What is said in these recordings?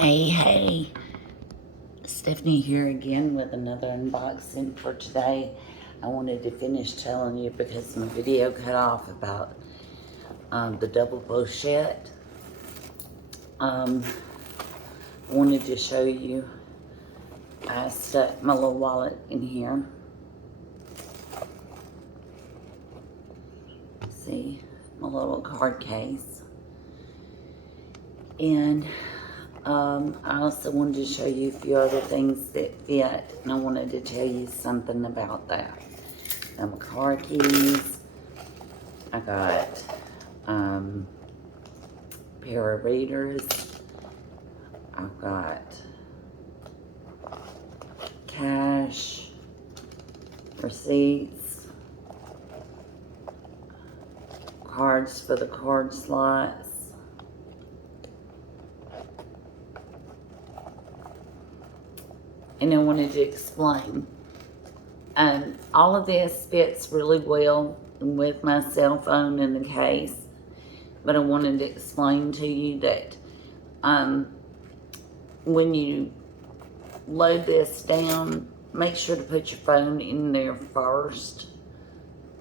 Hey, Stephanie here again with another unboxing for today. I wanted to finish telling you because my video cut off about the double pochette. I wanted to show you, I stuck my little wallet in here. See, my little card case. And I also wanted to show you a few other things that fit, and I wanted to tell you something about that. Got my car keys. I got a pair of readers. I've got cash, receipts, cards for the card slots. And I wanted to explain. All of this fits really well with my cell phone in the case, but I wanted to explain to you that when you load this down, make sure to put your phone in there first,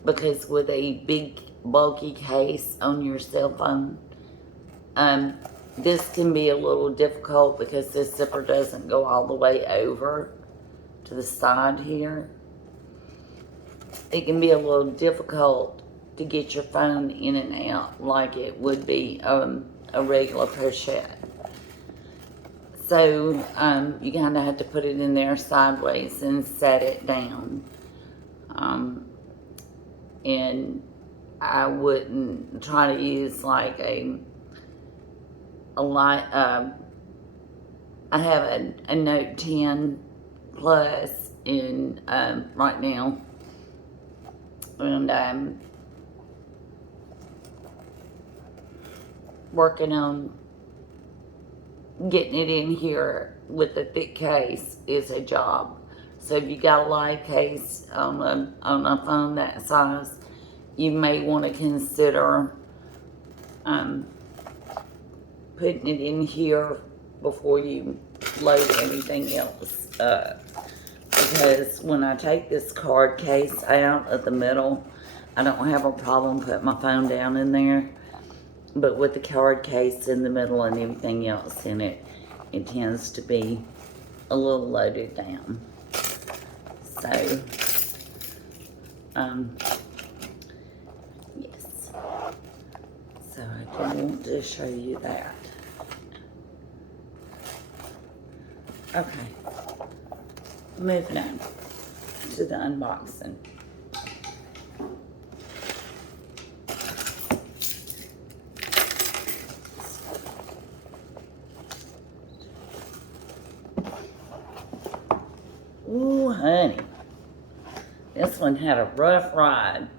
because with a big bulky case on your cell phone, this can be a little difficult because this zipper doesn't go all the way over to the side here. It can be a little difficult to get your phone in and out like it would be a regular pochette. So you kind of have to put it in there sideways and set it down. And I wouldn't try to use like a light. I have a Note 10 Plus in right now, and I'm working on getting it in here with a thick case is a job. So if you got a light case on a phone that size, you may want to consider putting it in here before you load anything else up. Because when I take this card case out of the middle, I don't have a problem putting my phone down in there. But with the card case in the middle and everything else in it, it tends to be a little loaded down. So, yes. So I do want to show you that. Okay. Moving on to the unboxing. Ooh, honey. This one had a rough ride.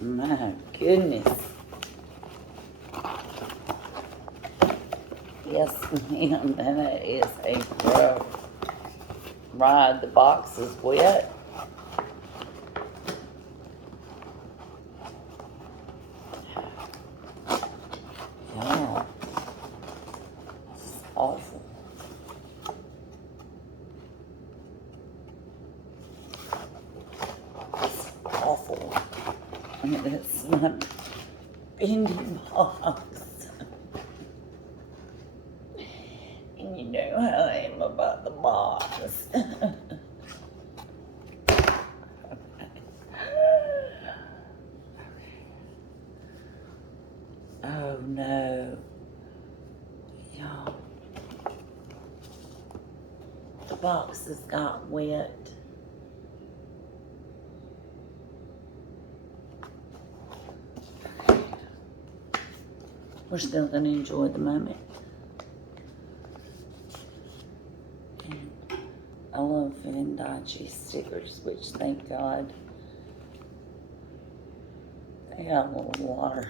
My goodness. Yes, ma'am, that is a rough ride. The box is wet. Yeah, it's awful. It's awful. I mean, it's not bendy box. And you know how I am about the box. Oh no. Y'all. The box has got wet. We're still going to enjoy the moment. And I love Fendace stickers, which thank God they got a little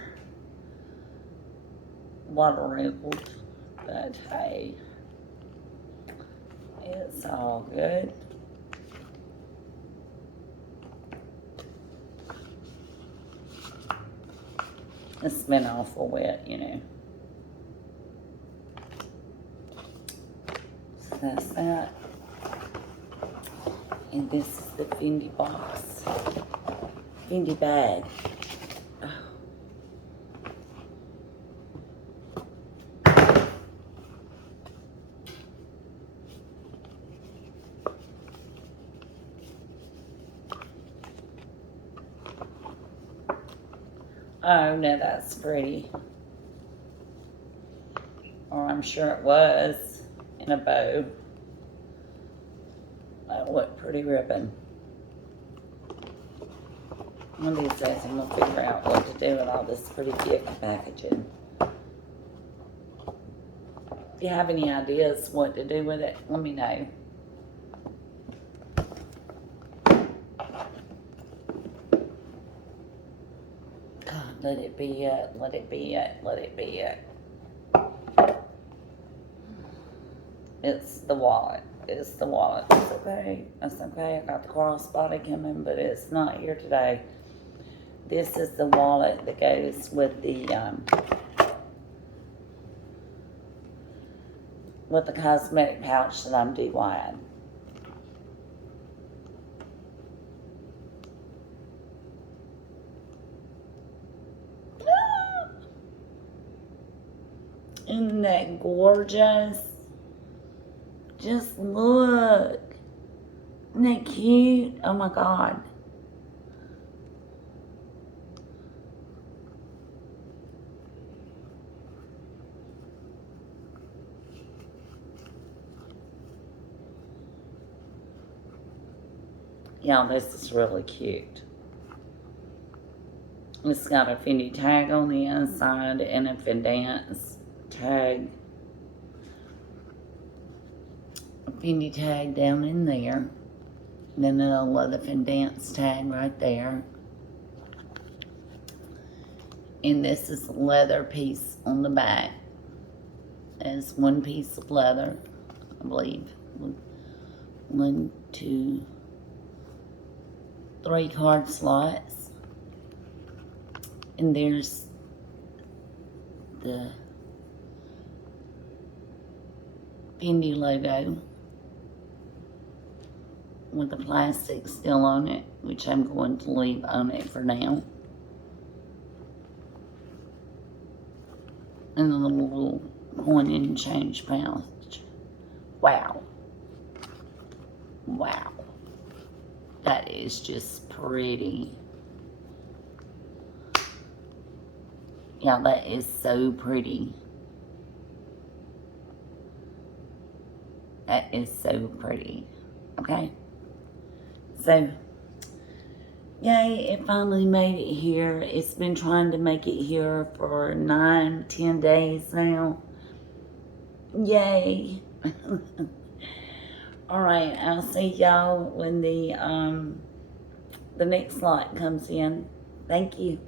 water wrinkled, but hey, it's all good. It's been awful wet, you know. So that's that. And this is the Fendi box. Fendi bag. Oh, no, that's pretty. Or I'm sure it was in a bow. Oh, what pretty ribbon. One of these days I'm going to figure out what to do with all this pretty gift packaging. If you have any ideas what to do with it, let me know. God, let it be it, let it be it, let it be it. It's the wallet. It's the wallet. It's okay. That's okay. I got the crossbody coming, but it's not here today. This is the wallet that goes with the cosmetic pouch that I'm DIYing. Isn't that gorgeous? Just look. Isn't that cute? Oh my God. Yeah, this is really cute. It's got a Fendi tag on the inside and a Fendace tag. A Fendi tag down in there. Then another Fendace tag right there. And this is a leather piece on the back. There's one piece of leather, I believe. 1, 2, 3 card slots. And there's the Fendi logo with the plastic still on it, which I'm going to leave on it for now. And a little coin and change pouch. Wow. Wow. That is just pretty. Yeah, that is so pretty. That is so pretty. Okay? So, yay, it finally made it here. It's been trying to make it here for 9, 10 days now. Yay. Alright, I'll see y'all when the next lot comes in. Thank you.